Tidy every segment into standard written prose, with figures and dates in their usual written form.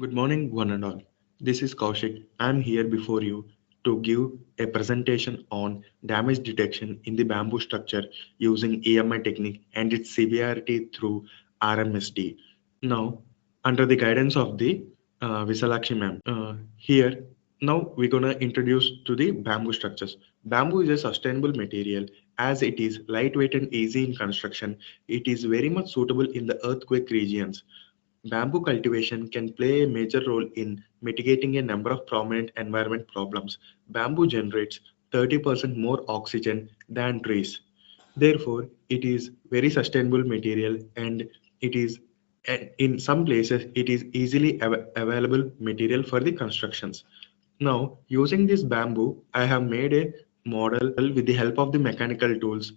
Good morning, one and all. This is Kaushik. I'm here before you to give a presentation on damage detection in the bamboo structure using EMI technique and its severity through RMSD. Now, under the guidance of the Visalakshi ma'am, now we're gonna introduce to the bamboo structures. Bamboo is a sustainable material as it is lightweight and easy in construction. It is very much suitable in the earthquake regions. Bamboo cultivation can play a major role in mitigating a number of prominent environment problems. Bamboo generates 30% more oxygen than trees. Therefore, it is very sustainable material and in some places it is easily available material for the constructions. Now, using this bamboo, I have made a model with the help of the mechanical tools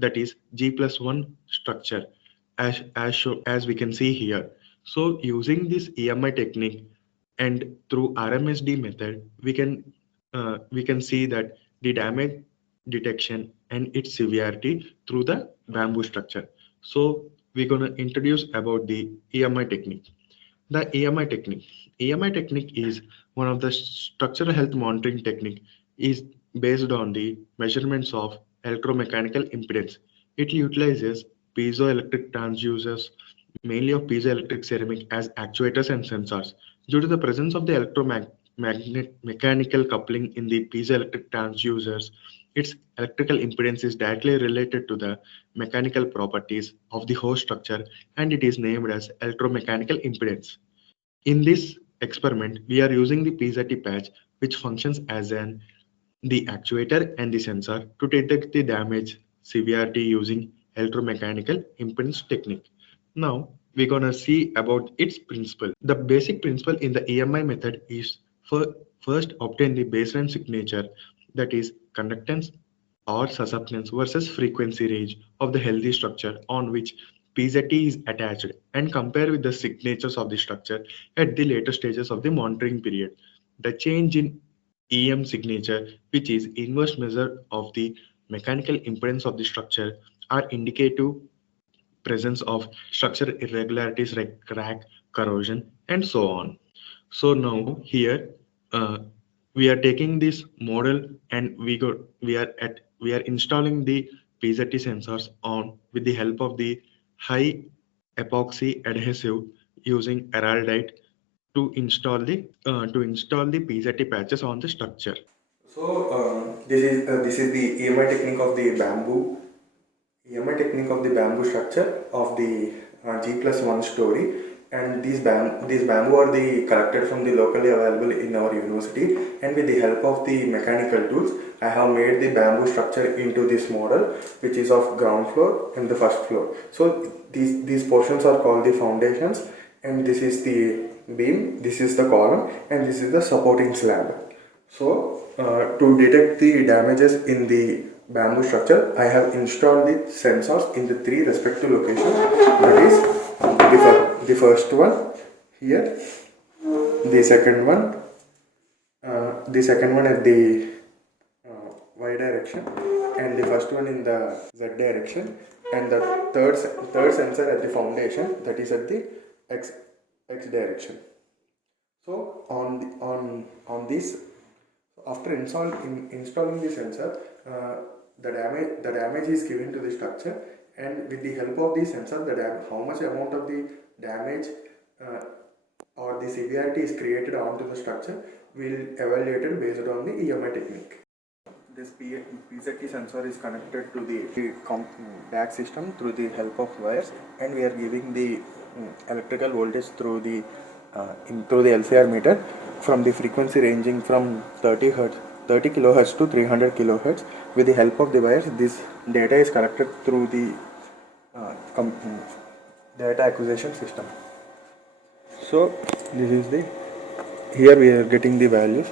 that is G plus 1 structure as we can see here. So using this EMI technique and through RMSD method, we can see that the damage detection and its severity through the bamboo structure. So we're gonna introduce about the EMI technique. The EMI technique. EMI technique is one of the structural health monitoring technique is based on the measurements of electromechanical impedance. It utilizes piezoelectric transducers, mainly of piezoelectric ceramic as actuators and sensors. Due to the presence of the electromagnet mechanical coupling in the piezoelectric transducers, its electrical impedance is directly related to the mechanical properties of the host structure and it is named as electromechanical impedance. In this experiment, we are using the PZT patch, which functions as the actuator and the sensor to detect the damage severity using electromechanical impedance technique. Now, we're gonna see about its principle. The basic principle in the EMI method is for first obtain the baseline signature, that is conductance or susceptance versus frequency range of the healthy structure on which PZT is attached and compare with the signatures of the structure at the later stages of the monitoring period. The change in EM signature, which is inverse measure of the mechanical impedance of the structure, are indicative presence of structure irregularities like crack, corrosion, and so on. So now here uh, we are taking this model and we are installing the PZT sensors on with the help of the high epoxy adhesive using araldite to install the PZT patches on the structure. So this is the EMI technique of the bamboo structure of the G plus 1 story, and these bamboo are the collected from the locally available in our university, and with the help of the mechanical tools I have made the bamboo structure into this model, which is of ground floor and the first floor. So these portions are called the foundations, and this is the beam, this is the column, and this is the supporting slab. So, to detect the damages in the bamboo structure, I have installed the sensors in the three respective locations. That is the first one here, the second one, at the y direction, and the first one in the z direction, and the third sensor at the foundation, that is at the x direction. So on this, after installing the sensor, the damage is given to the structure, and with the help of the sensor, how much amount of the damage uh, or the severity is created onto the structure will evaluated based on the EMI technique. This PZT sensor is connected to the DAC system through the help of wires, and we are giving the electrical voltage through the LCR meter from the frequency ranging from 30 kilohertz to 300 kilohertz. With the help of the wires, this data is collected through the uh, data acquisition system. So this is the here we are getting the values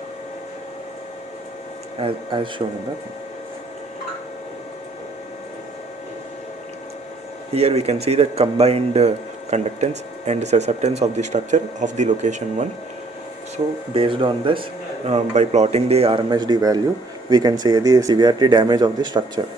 as shown in the. Here we can see the combined conductance and susceptance of the structure of the location 1. So based on this, by plotting the RMSD value, we can say the severity damage of the structure.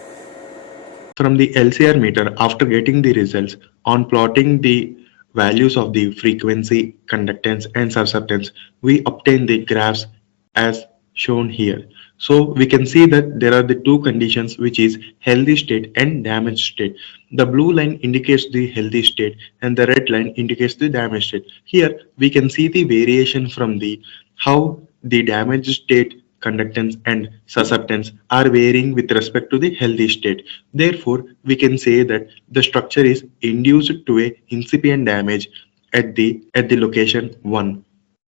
From the LCR meter, after getting the results on plotting the values of the frequency, conductance, and susceptance, we obtain the graphs as shown here. So we can see that there are the two conditions, which is healthy state and damaged state. The blue line indicates the healthy state and the red line indicates the damaged state. Here we can see the variation from the how the damaged state, conductance and susceptance are varying with respect to the healthy state. Therefore, we can say that the structure is induced to a incipient damage at the location 1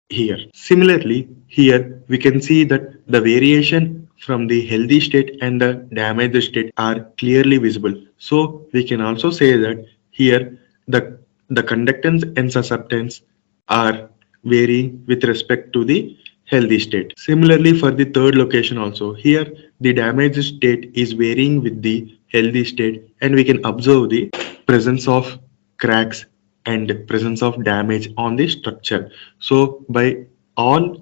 here. Similarly, here we can see that the variation from the healthy state and the damaged state are clearly visible. So we can also say that here the conductance and susceptance are varying with respect to the healthy state. Similarly, for the third location also, here the damaged state is varying with the healthy state, and we can observe the presence of cracks and presence of damage on the structure. So by all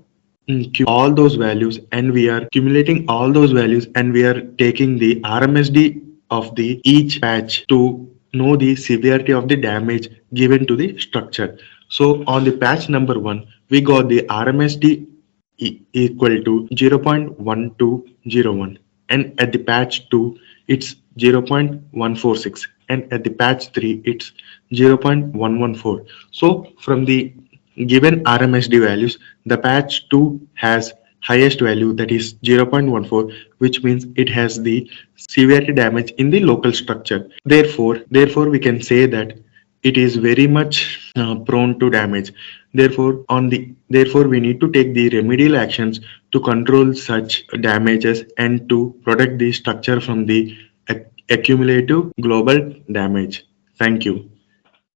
all those values, and we are accumulating all those values, and we are taking the RMSD of the each patch to know the severity of the damage given to the structure. So on the patch number 1, we got the RMSD equal to 0.1201, and at the patch 2 it's 0.146, and at the patch 3 it's 0.114. So from the given RMSD values, the patch 2 has highest value, that is 0.14, which means it has the severity damage in the local structure. Therefore we can say that it is very much prone to damage. Therefore we need to take the remedial actions to control such damages and to protect the structure from the accumulative global damage. Thank you.